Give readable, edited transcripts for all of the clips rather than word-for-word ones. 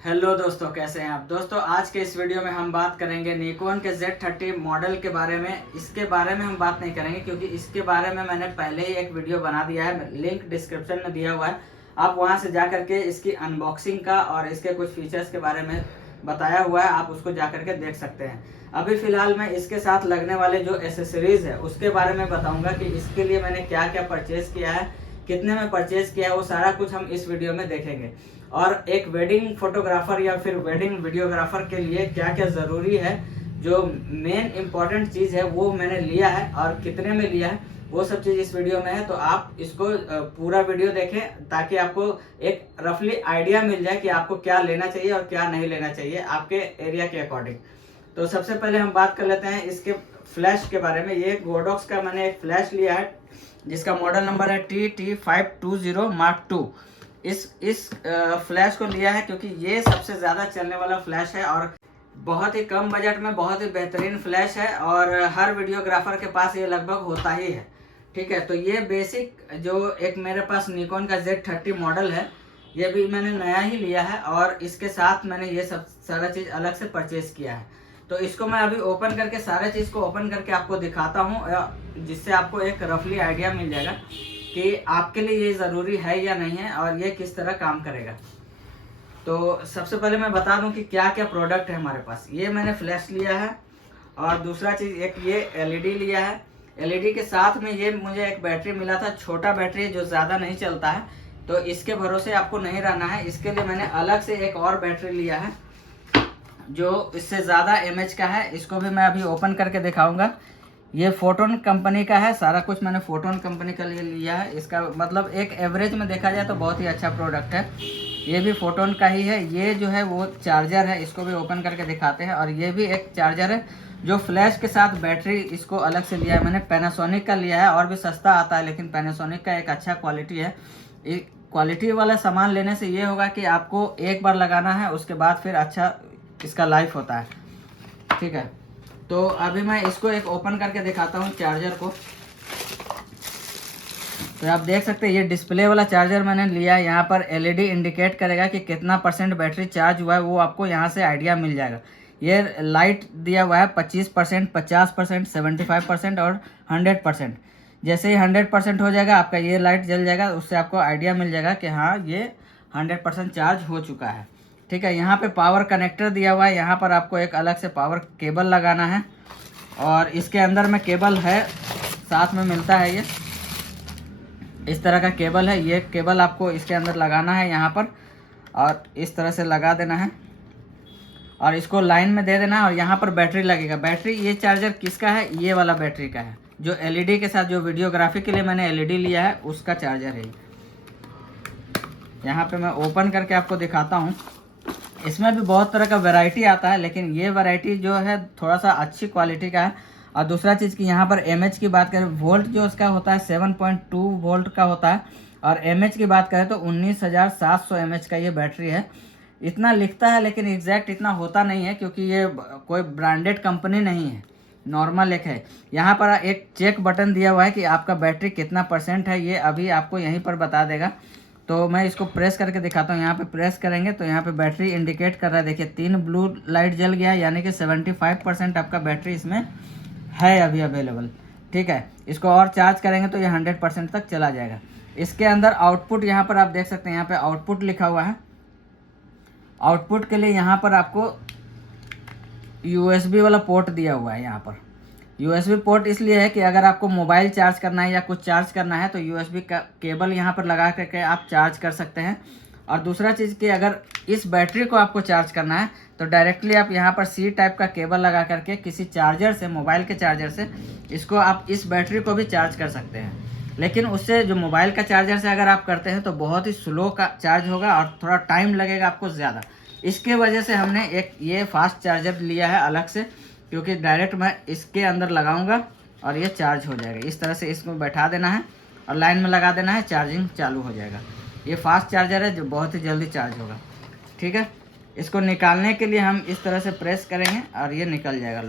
Hello दोस्तों, कैसे हैं आप। दोस्तों आज के इस वीडियो में हम बात करेंगे निकॉन के Z30 मॉडल के बारे में। इसके बारे में हम बात नहीं करेंगे क्योंकि इसके बारे में मैंने पहले ही एक वीडियो बना दिया है, लिंक डिस्क्रिप्शन में दिया हुआ है। आप वहां से जा करके इसकी अनबॉक्सिंग का और इसके कुछ फीचर्स के बारे में बताया हुआ है, आप उसको जा करके देख सकते हैं। अभी फिलहाल मैं इसके साथ लगने वाले जो एसेसरीज है उसके बारे में बताऊंगा कि इसके लिए मैंने क्या क्या परचेज किया है, कितने में परचेज किया है, वो सारा कुछ हम इस वीडियो में देखेंगे। और एक वेडिंग फोटोग्राफर या फिर वेडिंग वीडियोग्राफर के लिए क्या क्या ज़रूरी है, जो मेन इम्पॉर्टेंट चीज़ है वो मैंने लिया है और कितने में लिया है, वो सब चीज़ इस वीडियो में है। तो आप इसको पूरा वीडियो देखें ताकि आपको एक रफली आइडिया मिल जाए कि आपको क्या लेना चाहिए और क्या नहीं लेना चाहिए आपके एरिया के अकॉर्डिंग। तो सबसे पहले हम बात कर लेते हैं इसके फ्लैश के बारे में। ये गोडॉक्स का मैंने एक फ्लैश लिया है जिसका मॉडल नंबर है TT520 Mark II। इस फ्लैश को लिया है क्योंकि ये सबसे ज़्यादा चलने वाला फ्लैश है और बहुत ही कम बजट में बहुत ही बेहतरीन फ्लैश है और हर वीडियोग्राफर के पास ये लगभग होता ही है। ठीक है, तो ये बेसिक जो एक मेरे पास निकॉन का Z30 मॉडल है, ये भी मैंने नया ही लिया है और इसके साथ मैंने ये सब सारा चीज़ अलग से परचेज़ किया है। तो इसको मैं अभी ओपन करके सारा चीज़ को ओपन करके आपको दिखाता हूँ, जिससे आपको एक रफली आइडिया मिल जाएगा कि आपके लिए ये ज़रूरी है या नहीं है और ये किस तरह काम करेगा। तो सबसे पहले मैं बता दूं कि क्या क्या प्रोडक्ट है हमारे पास। ये मैंने फ्लैश लिया है और दूसरा चीज़ एक ये एलईडी लिया है। एलईडी के साथ में ये मुझे एक बैटरी मिला था, छोटा बैटरी जो ज़्यादा नहीं चलता है, तो इसके भरोसे आपको नहीं रहना है। इसके लिए मैंने अलग से एक और बैटरी लिया है जो इससे ज़्यादा एमएच का है। इसको भी मैं अभी ओपन करके दिखाऊंगा। ये फोटोन कंपनी का है, सारा कुछ मैंने फोटोन कंपनी का लिए लिया है। इसका मतलब एक एवरेज में देखा जाए तो बहुत ही अच्छा प्रोडक्ट है। ये भी फोटोन का ही है। ये जो है वो चार्जर है, इसको भी ओपन करके दिखाते हैं। और ये भी एक चार्जर है जो फ्लैश के साथ बैटरी, इसको अलग से लिया है मैंने। पैनासोनिक का लिया है और भी सस्ता आता है, लेकिन पैनासोनिक का एक अच्छा क्वालिटी है। क्वालिटी वाला सामान लेने से ये होगा कि आपको एक बार लगाना है, उसके बाद फिर अच्छा इसका लाइफ होता है। ठीक है, तो अभी मैं इसको एक ओपन करके दिखाता हूँ चार्जर को। तो आप देख सकते हैं ये डिस्प्ले वाला चार्जर मैंने लिया है। यहाँ पर एलईडी इंडिकेट करेगा कि कितना % बैटरी चार्ज हुआ है, वो आपको यहाँ से आइडिया मिल जाएगा। ये लाइट दिया हुआ है 25%, 50%, 75% और 100%। जैसे ही 100% हो जाएगा आपका ये लाइट जल जाएगा, उससे आपको आइडिया मिल जाएगा कि हाँ ये 100% चार्ज हो चुका है। ठीक है, यहाँ पे पावर कनेक्टर दिया हुआ है। यहाँ पर आपको एक अलग से पावर केबल लगाना है और इसके अंदर में केबल है, साथ में मिलता है। ये इस तरह का केबल है। ये केबल आपको इसके अंदर लगाना है यहाँ पर और इस तरह से लगा देना है और इसको लाइन में दे देना है और यहाँ पर बैटरी लगेगा। बैटरी ये चार्जर किसका है, ये वाला बैटरी का है, जो एलईडी के साथ, जो वीडियोग्राफी के लिए मैंने एलईडी लिया है उसका चार्जर है। यहाँ पे मैं ओपन करके आपको दिखाता हूँ। इसमें भी बहुत तरह का वैरायटी आता है, लेकिन ये वैरायटी जो है थोड़ा सा अच्छी क्वालिटी का है। और दूसरा चीज़ कि यहाँ पर एमएच की बात करें, वोल्ट जो उसका होता है 7.2 वोल्ट का होता है और एमएच की बात करें तो 19,700 एमएच का ये बैटरी है। इतना लिखता है लेकिन एग्जैक्ट इतना होता नहीं है क्योंकि ये कोई ब्रांडेड कंपनी नहीं है, नॉर्मल एक है। यहाँ पर एक चेक बटन दिया हुआ है कि आपका बैटरी कितना % है, ये अभी आपको यहीं पर बता देगा। तो मैं इसको प्रेस करके दिखाता हूँ। यहाँ पे प्रेस करेंगे तो यहाँ पे बैटरी इंडिकेट कर रहा है। देखिए 3 ब्लू लाइट जल गया, यानी कि 75% आपका बैटरी इसमें है अभी अवेलेबल। ठीक है, इसको और चार्ज करेंगे तो ये 100% तक चला जाएगा। इसके अंदर आउटपुट यहाँ पर आप देख सकते हैं, यहाँ पे आउटपुट लिखा हुआ है। आउटपुट के लिए यहाँ पर आपको USB वाला पोर्ट दिया हुआ है। यहाँ पर USB पोर्ट इसलिए है कि अगर आपको मोबाइल चार्ज करना है या कुछ चार्ज करना है तो USB का केबल यहाँ पर लगा करके आप चार्ज कर सकते हैं। और दूसरा चीज़ कि अगर इस बैटरी को आपको चार्ज करना है तो डायरेक्टली आप यहाँ पर C टाइप का केबल लगा करके किसी चार्जर से, मोबाइल के चार्जर से, इसको आप इस बैटरी को भी चार्ज कर सकते हैं। लेकिन उससे जो मोबाइल का चार्जर से अगर आप करते हैं तो बहुत ही स्लो का चार्ज होगा और थोड़ा टाइम लगेगा आपको ज़्यादा। इसके वजह से हमने एक ये फास्ट चार्जर लिया है अलग से, क्योंकि डायरेक्ट मैं इसके अंदर लगाऊंगा और ये चार्ज हो जाएगा। इस तरह से इसको बैठा देना है और लाइन में लगा देना है, चार्जिंग चालू हो जाएगा। ये फास्ट चार्जर है जो बहुत ही जल्दी चार्ज होगा। ठीक है, इसको निकालने के लिए हम इस तरह से प्रेस करेंगे और ये निकल जाएगा,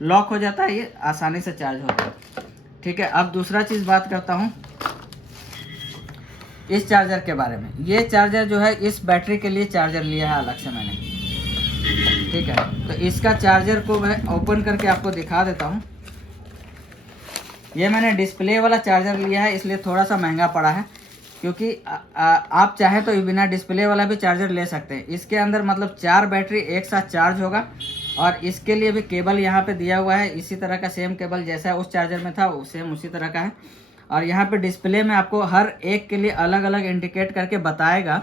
लॉक हो जाता है, ये आसानी से चार्ज हो जाएगा। ठीक है, अब दूसरा चीज़ बात करता हूँ। इस चार्जर के बारे में। ये चार्जर जो है इस बैटरी के लिए चार्जर लिया है अलग से मैंने, ठीक है। तो इसका चार्जर को मैं ओपन करके आपको दिखा देता हूँ। ये मैंने डिस्प्ले वाला चार्जर लिया है, इसलिए थोड़ा सा महंगा पड़ा है, क्योंकि आप चाहे तो बिना डिस्प्ले वाला भी चार्जर ले सकते हैं। इसके अंदर मतलब 4 बैटरी एक साथ चार्ज होगा, और इसके लिए भी केबल यहाँ पे दिया हुआ है, इसी तरह का सेम केबल जैसा उस चार्जर में था सेम उसी तरह का है। और यहाँ पे डिस्प्ले में आपको हर एक के लिए अलग अलग इंडिकेट करके बताएगा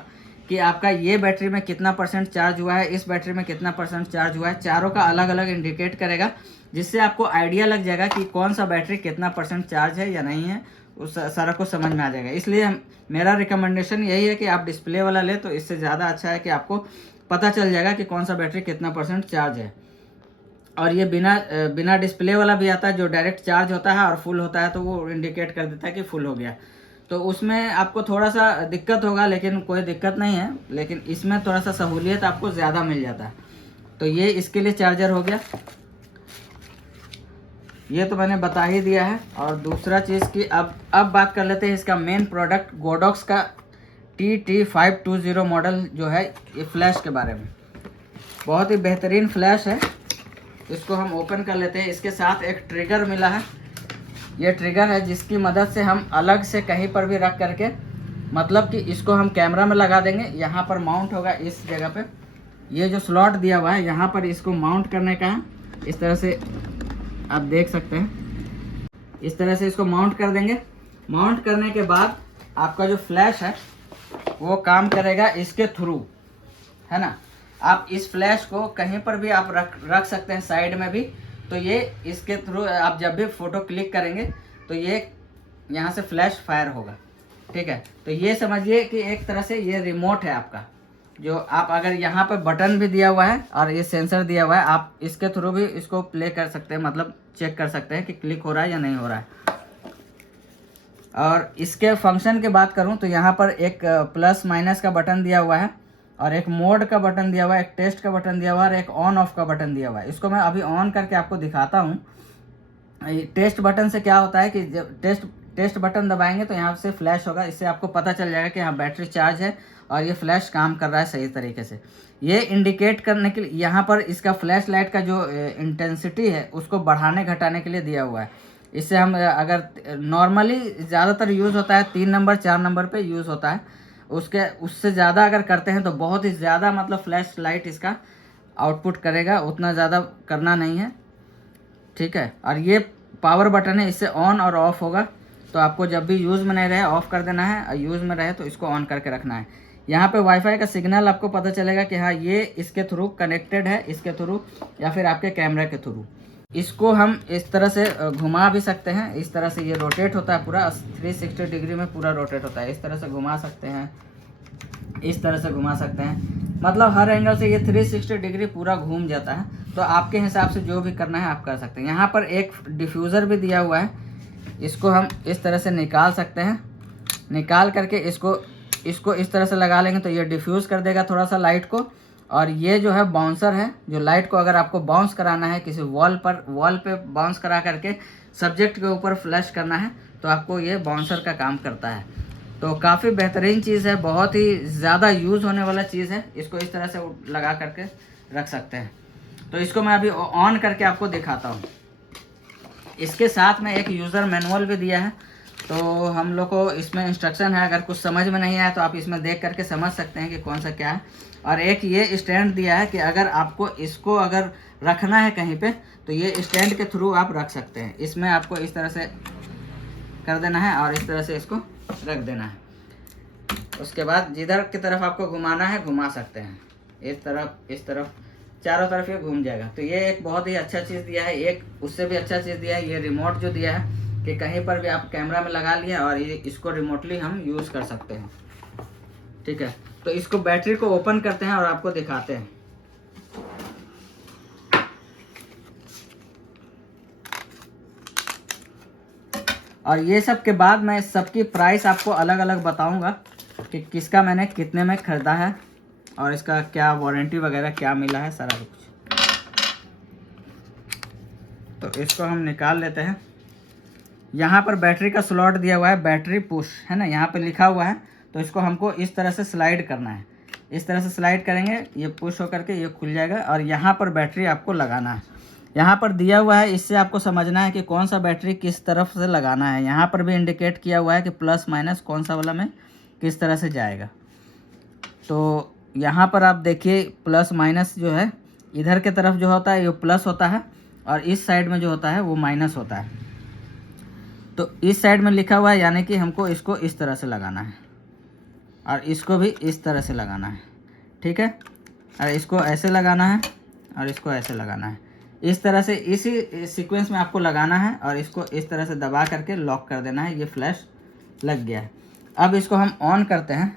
कि आपका ये बैटरी में कितना % चार्ज हुआ है, इस बैटरी में कितना % चार्ज हुआ है। चारों का अलग अलग इंडिकेट करेगा, जिससे आपको आइडिया लग जाएगा कि कौन सा बैटरी कितना % चार्ज है या नहीं है, उस सारा कुछ समझ में आ जाएगा। इसलिए मेरा रिकमेंडेशन यही है कि आप डिस्प्ले वाला ले, तो इससे ज़्यादा अच्छा है कि आपको पता चल जाएगा कि कौन सा बैटरी कितना % चार्ज है। और ये बिना डिस्प्ले वाला भी आता है, जो डायरेक्ट चार्ज होता है और फुल होता है, तो वो इंडिकेट कर देता है कि फुल हो गया। तो उसमें आपको थोड़ा सा दिक्कत होगा, लेकिन कोई दिक्कत नहीं है। लेकिन इसमें थोड़ा सा सहूलियत आपको ज़्यादा मिल जाता है। तो ये इसके लिए चार्जर हो गया, ये तो मैंने बता ही दिया है। और दूसरा चीज़ की अब बात कर लेते हैं इसका मेन प्रोडक्ट गोडॉक्स का TT520 मॉडल जो है, ये फ्लैश के बारे में। बहुत ही बेहतरीन फ्लैश है। इसको हम ओपन कर लेते हैं। इसके साथ एक ट्रिगर मिला है। ये ट्रिगर है जिसकी मदद से हम अलग से कहीं पर भी रख करके, मतलब कि इसको हम कैमरा में लगा देंगे, यहाँ पर माउंट होगा इस जगह पे। ये जो स्लॉट दिया हुआ है यहाँ पर इसको माउंट करने का है। इस तरह से आप देख सकते हैं, इस तरह से इसको माउंट कर देंगे। माउंट करने के बाद आपका जो फ्लैश है वो काम करेगा इसके थ्रू, है ना। आप इस फ्लैश को कहीं पर भी आप रख सकते हैं, साइड में भी। तो ये इसके थ्रू आप जब भी फ़ोटो क्लिक करेंगे तो ये यहाँ से फ्लैश फायर होगा, ठीक है। तो ये समझिए कि एक तरह से ये रिमोट है आपका, जो आप अगर यहाँ पर बटन भी दिया हुआ है और ये सेंसर दिया हुआ है, आप इसके थ्रू भी इसको प्ले कर सकते हैं, मतलब चेक कर सकते हैं कि क्लिक हो रहा है या नहीं हो रहा है। और इसके फंक्शन की बात करूँ तो यहाँ पर एक प्लस माइनस का बटन दिया हुआ है, और एक मोड का बटन दिया हुआ है, एक टेस्ट का बटन दिया हुआ है, और एक ऑन ऑफ का बटन दिया हुआ है। इसको मैं अभी ऑन करके आपको दिखाता हूँ। टेस्ट बटन से क्या होता है कि जब टेस्ट बटन दबाएंगे तो यहाँ से फ्लैश होगा। इससे आपको पता चल जाएगा कि हाँ बैटरी चार्ज है और ये फ्लैश काम कर रहा है सही तरीके से। ये इंडिकेट करने के लिए यहाँ पर इसका फ्लैश लाइट का जो इंटेंसिटी है उसको बढ़ाने घटाने के लिए दिया हुआ है। इससे हम अगर नॉर्मली ज़्यादातर यूज़ होता है 3 नंबर 4 नंबर पे यूज़ होता है, उससे ज़्यादा अगर करते हैं तो बहुत ही ज़्यादा मतलब फ्लैश लाइट इसका आउटपुट करेगा, उतना ज़्यादा करना नहीं है, ठीक है। और ये पावर बटन है, इससे ऑन और ऑफ होगा। तो आपको जब भी यूज़ में नहीं रहे ऑफ़ कर देना है, और यूज़ में रहे तो इसको ऑन करके रखना है। यहाँ पे वाईफाई का सिग्नल आपको पता चलेगा कि हाँ ये इसके थ्रू कनेक्टेड है, इसके थ्रू या फिर आपके कैमरे के थ्रू। इसको हम इस तरह से घुमा भी सकते हैं। इस तरह से ये रोटेट होता है, पूरा 360 डिग्री में पूरा रोटेट होता है। इस तरह से घुमा सकते हैं, इस तरह से घुमा सकते हैं, मतलब हर एंगल से ये 360 डिग्री पूरा घूम जाता है। तो आपके हिसाब से जो भी करना है आप कर सकते हैं। यहाँ पर एक डिफ्यूज़र भी दिया हुआ है, इसको हम इस तरह से निकाल सकते हैं। निकाल करके इसको इस तरह से लगा लेंगे तो ये डिफ्यूज़ कर देगा थोड़ा सा लाइट को। और ये जो है बाउंसर है, जो लाइट को अगर आपको बाउंस कराना है किसी वॉल पे बाउंस करा करके सब्जेक्ट के ऊपर फ्लैश करना है, तो आपको ये बाउंसर का काम करता है। तो काफ़ी बेहतरीन चीज़ है, बहुत ही ज़्यादा यूज़ होने वाला चीज़ है। इसको इस तरह से लगा करके रख सकते हैं। तो इसको मैं अभी ऑन करके आपको दिखाता हूँ। इसके साथ में एक यूज़र मैनुअल भी दिया है, तो हम लोग को इसमें इंस्ट्रक्शन है। अगर कुछ समझ में नहीं आया तो आप इसमें देख करके समझ सकते हैं कि कौन सा क्या है। और एक ये स्टैंड दिया है कि अगर आपको इसको अगर रखना है कहीं पे तो ये स्टैंड के थ्रू आप रख सकते हैं। इसमें आपको इस तरह से कर देना है और इस तरह से इसको रख देना है। उसके बाद जिधर की तरफ आपको घुमाना है घुमा सकते हैं, इस तरफ चारों तरफ ये घूम जाएगा। तो ये एक बहुत ही अच्छा चीज़ दिया है। एक उससे भी अच्छा चीज़ दिया है ये रिमोट जो दिया है कि कहीं पर भी आप कैमरा में लगा लिए और ये इसको रिमोटली हम यूज़ कर सकते हैं, ठीक है। तो इसको बैटरी को ओपन करते हैं और आपको दिखाते हैं। और ये सब के बाद मैं सबकी प्राइस आपको अलग अलग बताऊंगा कि किसका मैंने कितने में ख़रीदा है और इसका क्या वारंटी वगैरह क्या मिला है, सारा कुछ। तो इसको हम निकाल लेते हैं। यहाँ पर बैटरी का स्लॉट दिया हुआ है, बैटरी पुश है ना, यहाँ पे लिखा हुआ है। तो इसको हमको इस तरह से स्लाइड करना है। इस तरह से स्लाइड करेंगे, ये पुश होकर के ये खुल जाएगा और यहाँ पर बैटरी आपको लगाना है। यहाँ पर दिया हुआ है, इससे आपको समझना है कि कौन सा बैटरी किस तरफ से लगाना है। यहाँ पर भी इंडिकेट किया हुआ है कि प्लस माइनस कौन सा वाला में किस तरह से जाएगा। तो यहाँ पर आप देखिए प्लस माइनस जो है इधर के तरफ जो होता है ये प्लस होता है और इस साइड में जो होता है वो माइनस होता है। तो इस साइड में लिखा हुआ है यानी कि हमको इसको इस तरह से लगाना है और इसको भी इस तरह से लगाना है, ठीक है। और इसको ऐसे लगाना है और इसको ऐसे लगाना है। इस तरह से इसी सीक्वेंस में आपको लगाना है और इसको इस तरह से दबा करके लॉक कर देना है। ये फ्लैश लग गया है। अब इसको हम ऑन करते हैं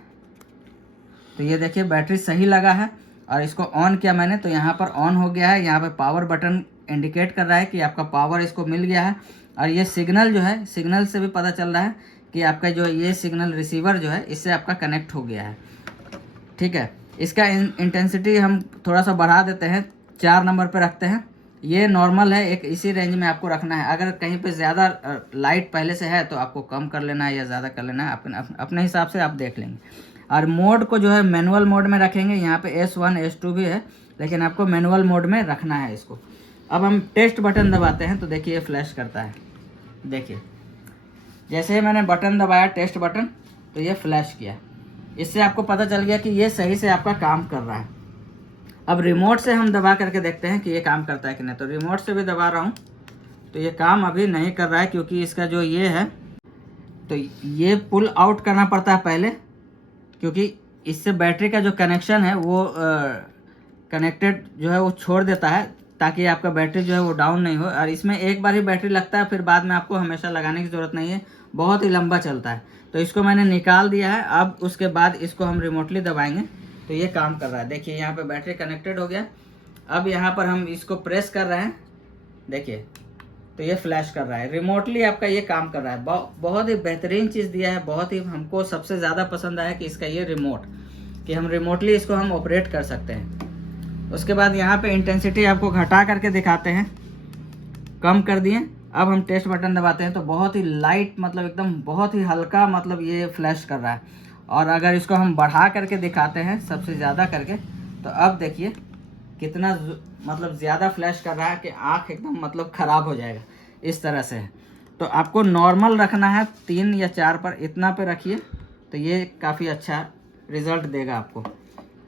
तो ये देखिए बैटरी सही लगा है और इसको ऑन किया मैंने तो यहाँ पर ऑन हो गया है। यहाँ पर पावर बटन इंडिकेट कर रहा है कि आपका पावर इसको मिल गया है। और ये सिग्नल जो है, सिग्नल से भी पता चल रहा है कि आपका जो ये सिग्नल रिसीवर जो है इससे आपका कनेक्ट हो गया है, ठीक है। इसका इंटेंसिटी हम थोड़ा सा बढ़ा देते हैं, 4 नंबर पे रखते हैं। ये नॉर्मल है, एक इसी रेंज में आपको रखना है। अगर कहीं पे ज़्यादा लाइट पहले से है तो आपको कम कर लेना है या ज़्यादा कर लेना है, अपने हिसाब से आप देख लेंगे। और मोड को जो है मैनुअल मोड में रखेंगे। यहाँ पे S1 S2 भी है लेकिन आपको मैनुअल मोड में रखना है इसको। अब हम टेस्ट बटन दबाते हैं तो देखिए ये फ्लैश करता है। देखिए जैसे ही मैंने बटन दबाया टेस्ट बटन तो ये फ्लैश किया। इससे आपको पता चल गया कि ये सही से आपका काम कर रहा है। अब रिमोट से हम दबा करके देखते हैं कि ये काम करता है कि नहीं। तो रिमोट से भी दबा रहा हूँ तो ये काम अभी नहीं कर रहा है क्योंकि इसका जो ये है तो ये पुल आउट करना पड़ता है पहले, क्योंकि इससे बैटरी का जो कनेक्शन है वो कनेक्टेड जो है वो छोड़ देता है ताकि आपका बैटरी जो है वो डाउन नहीं हो। और इसमें एक बार ही बैटरी लगता है, फिर बाद में आपको हमेशा लगाने की ज़रूरत नहीं है, बहुत ही लंबा चलता है। तो इसको मैंने निकाल दिया है। अब उसके बाद इसको हम रिमोटली दबाएंगे तो ये काम कर रहा है। देखिए यहाँ पे बैटरी कनेक्टेड हो गया। अब यहाँ पर हम इसको प्रेस कर रहे हैं, देखिए तो ये फ्लैश कर रहा है। रिमोटली आपका ये काम कर रहा है। बहुत ही बेहतरीन चीज़ दिया है। बहुत ही हमको सबसे ज़्यादा पसंद आया कि इसका ये रिमोट, कि हम रिमोटली इसको हम ऑपरेट कर सकते हैं। उसके बाद यहाँ पे इंटेंसिटी आपको घटा करके दिखाते हैं, कम कर दिए। अब हम टेस्ट बटन दबाते हैं तो बहुत ही लाइट, मतलब एकदम बहुत ही हल्का, मतलब ये फ्लैश कर रहा है। और अगर इसको हम बढ़ा करके दिखाते हैं सबसे ज़्यादा करके तो अब देखिए कितना मतलब ज़्यादा फ्लैश कर रहा है कि आँख एकदम मतलब ख़राब हो जाएगा इस तरह से। तो आपको नॉर्मल रखना है 3 या 4 पर, इतना पे रखिए तो ये काफ़ी अच्छा रिज़ल्ट देगा आपको,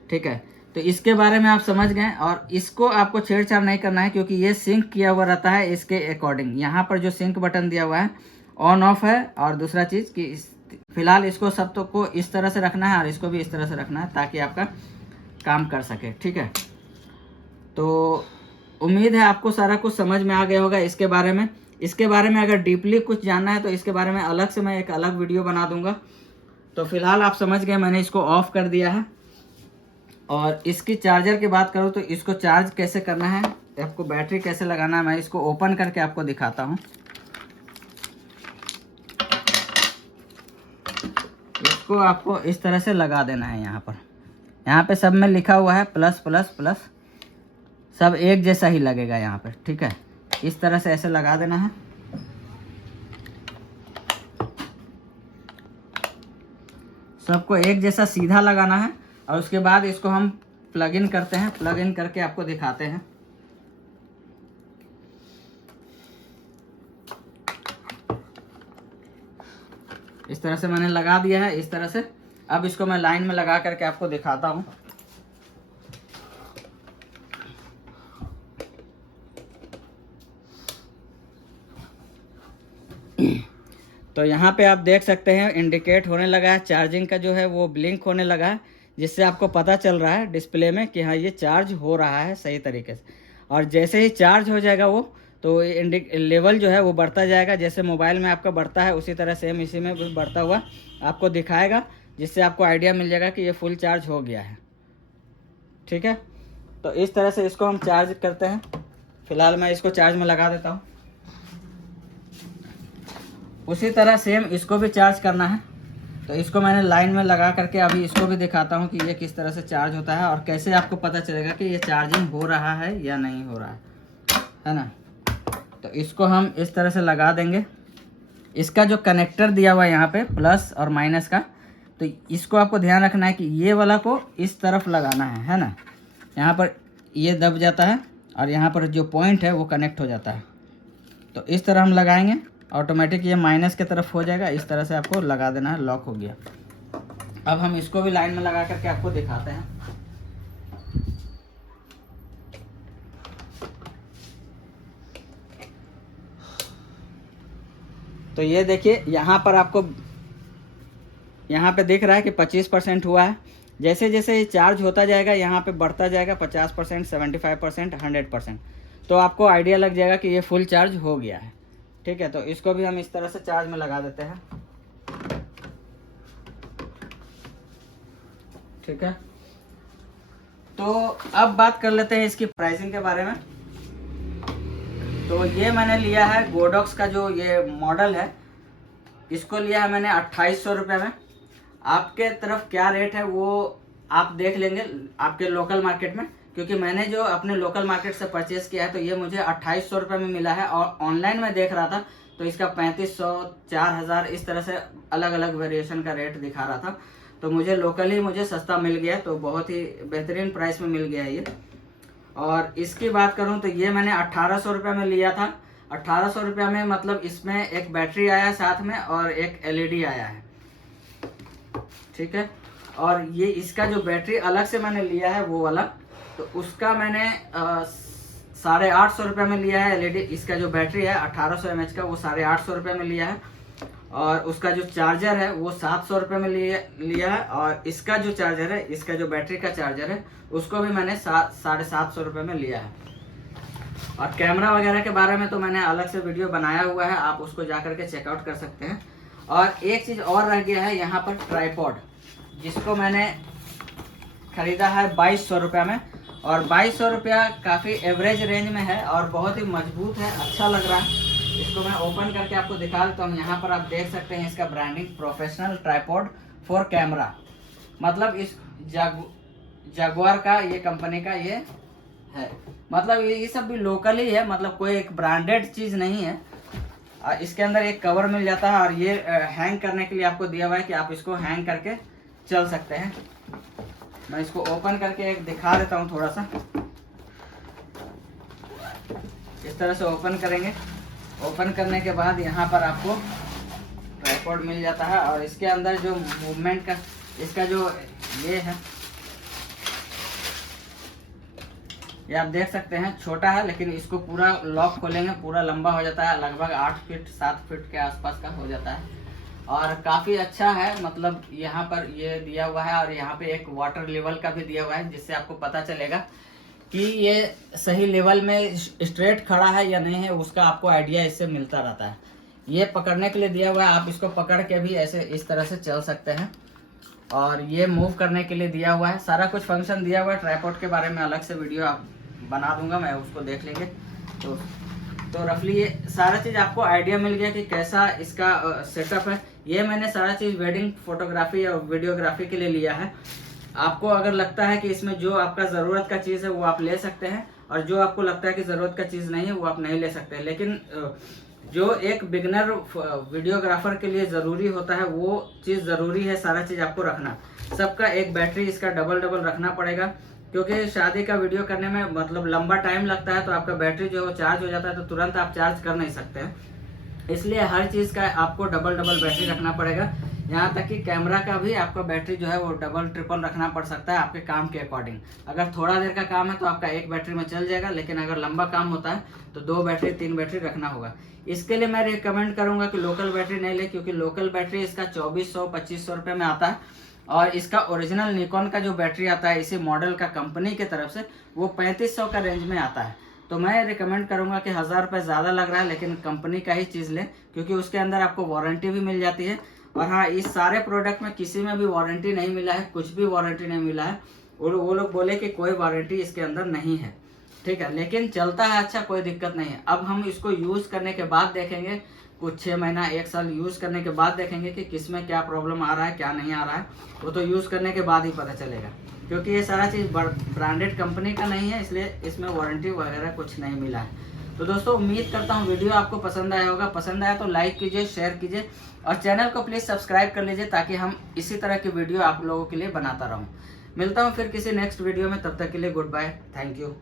ठीक है। तो इसके बारे में आप समझ गए और इसको आपको छेड़छाड़ नहीं करना है क्योंकि ये सिंक किया हुआ रहता है इसके अकॉर्डिंग। यहाँ पर जो सिंक बटन दिया हुआ है ऑन ऑफ है। और दूसरा चीज़ कि फिलहाल इसको सब तो को इस तरह से रखना है और इसको भी इस तरह से रखना है ताकि आपका काम कर सके, ठीक है। तो उम्मीद है आपको सारा कुछ समझ में आ गया होगा इसके बारे में। इसके बारे में अगर डीपली कुछ जानना है तो इसके बारे में अलग से मैं एक अलग वीडियो बना दूंगा। तो फिलहाल आप समझ गए, मैंने इसको ऑफ कर दिया है। और इसकी चार्जर की बात करूँ तो इसको चार्ज कैसे करना है, आपको बैटरी कैसे लगाना है, मैं इसको ओपन करके आपको दिखाता हूँ। इसको आपको इस तरह से लगा देना है। यहाँ पे सब में लिखा हुआ है प्लस प्लस प्लस, सब एक जैसा ही लगेगा यहाँ पे, ठीक है। इस तरह से ऐसे लगा देना है। सबको एक जैसा सीधा लगाना है और उसके बाद इसको हम प्लग इन करते हैं। प्लग इन करके आपको दिखाते हैं। इस तरह से मैंने लगा दिया है, इस तरह से। अब इसको मैं लाइन में लगा करके आपको दिखाता हूँ। तो यहाँ पे आप देख सकते हैं इंडिकेट होने लगा है, चार्जिंग का जो है वो ब्लिंक होने लगा है, जिससे आपको पता चल रहा है डिस्प्ले में कि हाँ ये चार्ज हो रहा है सही तरीके से। और जैसे ही चार्ज हो जाएगा वो तो लेवल जो है वो बढ़ता जाएगा। जैसे मोबाइल में आपका बढ़ता है उसी तरह सेम इसी में भी बढ़ता हुआ आपको दिखाएगा, जिससे आपको आइडिया मिल जाएगा कि ये फुल चार्ज हो गया है, ठीक है। तो इस तरह से इसको हम चार्ज करते हैं। फिलहाल मैं इसको चार्ज में लगा देता हूँ। उसी तरह सेम इसको भी चार्ज करना है। तो इसको मैंने लाइन में लगा करके अभी इसको भी दिखाता हूँ कि ये किस तरह से चार्ज होता है और कैसे आपको पता चलेगा कि ये चार्जिंग हो रहा है या नहीं हो रहा है ना। तो इसको हम इस तरह से लगा देंगे। इसका जो कनेक्टर दिया हुआ है यहाँ पे प्लस और माइनस का, तो तो इसको आपको ध्यान रखना है कि ये वाला को इस तरफ लगाना है ना। यहाँ पर ये दब जाता है और यहाँ पर जो पॉइंट है वो कनेक्ट हो जाता है। तो इस तरह हम लगाएंगे, ऑटोमेटिक ये माइनस की तरफ हो जाएगा। इस तरह से आपको लगा देना है, लॉक हो गया। अब हम इसको भी लाइन में लगा करके आपको दिखाते हैं। तो ये देखिए यहाँ पर आपको यहाँ पे दिख रहा है कि 25% हुआ है। जैसे जैसे ये चार्ज होता जाएगा यहाँ पे बढ़ता जाएगा 50%, 75%, 100%। तो आपको आइडिया लग जाएगा कि ये फुल चार्ज हो गया है। ठीक है, तो इसको भी हम इस तरह से चार्ज में लगा देते हैं। ठीक है, तो अब बात कर लेते हैं इसकी प्राइसिंग के बारे में। तो ये मैंने लिया है गोडॉक्स का जो ये मॉडल है, इसको लिया है मैंने 2800 रुपये में। आपके तरफ क्या रेट है वो आप देख लेंगे आपके लोकल मार्केट में, क्योंकि मैंने जो अपने लोकल मार्केट से परचेस किया है तो ये मुझे 2800 रुपये में मिला है। और ऑनलाइन में देख रहा था तो इसका 3500, 4000 इस तरह से अलग अलग वेरिएशन का रेट दिखा रहा था। तो मुझे लोकली मुझे सस्ता मिल गया, तो बहुत ही बेहतरीन प्राइस में मिल गया ये। और इसकी बात करूं तो ये मैंने 1800 रुपये में लिया था। 1800 रुपये में मतलब इसमें एक बैटरी आया है साथ में और एक LED आया है। ठीक है, और ये इसका जो बैटरी अलग से मैंने लिया है वो वाला, तो उसका मैंने 850 रुपये में लिया है। LED इसका जो बैटरी है 1800 mAh का, वो 850 रुपये में लिया है। और उसका जो चार्जर है वो 700 रुपये में लिया है। और इसका जो चार्जर है, इसका जो बैटरी का चार्जर है, उसको भी मैंने 750 रुपये में लिया है। और कैमरा वगैरह के बारे में तो मैंने अलग से वीडियो बनाया हुआ है, आप उसको जा करके चेकआउट कर सकते हैं। और एक चीज़ और रह गया है यहाँ पर, ट्राइपॉड, जिसको मैंने ख़रीदा है 2200 रुपये में। और 2200 रुपया काफ़ी एवरेज रेंज में है और बहुत ही मजबूत है, अच्छा लग रहा है। इसको मैं ओपन करके आपको दिखा देता हूँ। यहाँ पर आप देख सकते हैं इसका branding, professional tripod for camera. मतलब इस जागुआर का ये कंपनी का ये है। मतलब ये सब भी लोकल ही है, मतलब कोई एक ब्रांडेड चीज़ नहीं है। इसके अंदर एक कवर मिल जाता है और ये हैंग करने के लिए आपको दिया हुआ है कि आप इसको हैंग करके चल सकते हैं। मैं इसको ओपन करके एक दिखा देता हूँ थोड़ा सा। इस तरह से ओपन करेंगे। ओपन करने के बाद यहाँ पर आपको ट्राइपॉड मिल जाता है और इसके अंदर जो मूवमेंट का इसका जो ये है, ये आप देख सकते हैं, छोटा है लेकिन इसको पूरा लॉक खोलेंगे पूरा लंबा हो जाता है, लगभग 8 फीट 7 फीट के आसपास का हो जाता है। और काफ़ी अच्छा है, मतलब यहाँ पर ये दिया हुआ है और यहाँ पे एक वाटर लेवल का भी दिया हुआ है, जिससे आपको पता चलेगा कि ये सही लेवल में स्ट्रेट खड़ा है या नहीं है, उसका आपको आइडिया इससे मिलता रहता है। ये पकड़ने के लिए दिया हुआ है, आप इसको पकड़ के भी ऐसे इस तरह से चल सकते हैं। और ये मूव करने के लिए दिया हुआ है, सारा कुछ फंक्शन दिया हुआ है। ट्राइपॉड के बारे में अलग से वीडियो आप बना दूंगा मैं, उसको देख लेंगे। तो रफली ये सारा चीज़ आपको आइडिया मिल गया कि कैसा इसका सेटअप है। ये मैंने सारा चीज़ वेडिंग फोटोग्राफी और वीडियोग्राफी के लिए लिया है। आपको अगर लगता है कि इसमें जो आपका ज़रूरत का चीज़ है वो आप ले सकते हैं, और जो आपको लगता है कि ज़रूरत का चीज़ नहीं है वो आप नहीं ले सकते। लेकिन जो एक बिगनर वीडियोग्राफर के लिए ज़रूरी होता है वो चीज़ ज़रूरी है, सारा चीज़ आपको रखना। सबका एक बैटरी इसका डबल रखना पड़ेगा, क्योंकि शादी का वीडियो करने में मतलब लंबा टाइम लगता है, तो आपका बैटरी जो है चार्ज हो जाता है तो तुरंत आप चार्ज कर नहीं सकते हैं। इसलिए हर चीज़ का आपको डबल बैटरी रखना पड़ेगा। यहाँ तक कि कैमरा का भी आपका बैटरी जो है वो डबल ट्रिपल रखना पड़ सकता है आपके काम के अकॉर्डिंग। अगर थोड़ा देर का काम है तो आपका एक बैटरी में चल जाएगा, लेकिन अगर लंबा काम होता है तो 2 बैटरी 3 बैटरी रखना होगा। इसके लिए मैं रिकमेंड करूँगा कि लोकल बैटरी नहीं ले, क्योंकि लोकल बैटरी इसका 2400-2500 रुपये में आता है। और इसका ओरिजिनल निकॉन का जो बैटरी आता है इसी मॉडल का कंपनी की तरफ से, वो 3500 का रेंज में आता है। तो मैं रिकमेंड करूंगा कि 1000 रुपये ज़्यादा लग रहा है लेकिन कंपनी का ही चीज़ लें, क्योंकि उसके अंदर आपको वारंटी भी मिल जाती है। और हाँ, इस सारे प्रोडक्ट में किसी में भी वारंटी नहीं मिला है, कुछ भी वारंटी नहीं मिला है। वो लोग बोले कि कोई वारंटी इसके अंदर नहीं है, ठीक है, लेकिन चलता है अच्छा, कोई दिक्कत नहीं है। अब हम इसको यूज़ करने के बाद देखेंगे, कुछ 6 महीना 1 साल यूज़ करने के बाद देखेंगे कि किस में क्या प्रॉब्लम आ रहा है क्या नहीं आ रहा है। वो तो यूज़ करने के बाद ही पता चलेगा, क्योंकि ये सारा चीज़ ब्रांडेड कंपनी का नहीं है, इसलिए इसमें वारंटी वगैरह कुछ नहीं मिला है। तो दोस्तों उम्मीद करता हूँ वीडियो आपको पसंद आया होगा। पसंद आया तो लाइक कीजिए, शेयर कीजिए और चैनल को प्लीज़ सब्सक्राइब कर लीजिए ताकि हम इसी तरह की वीडियो आप लोगों के लिए बनाता रहूँ। मिलता हूँ फिर किसी नेक्स्ट वीडियो में, तब तक के लिए गुड बाय, थैंक यू।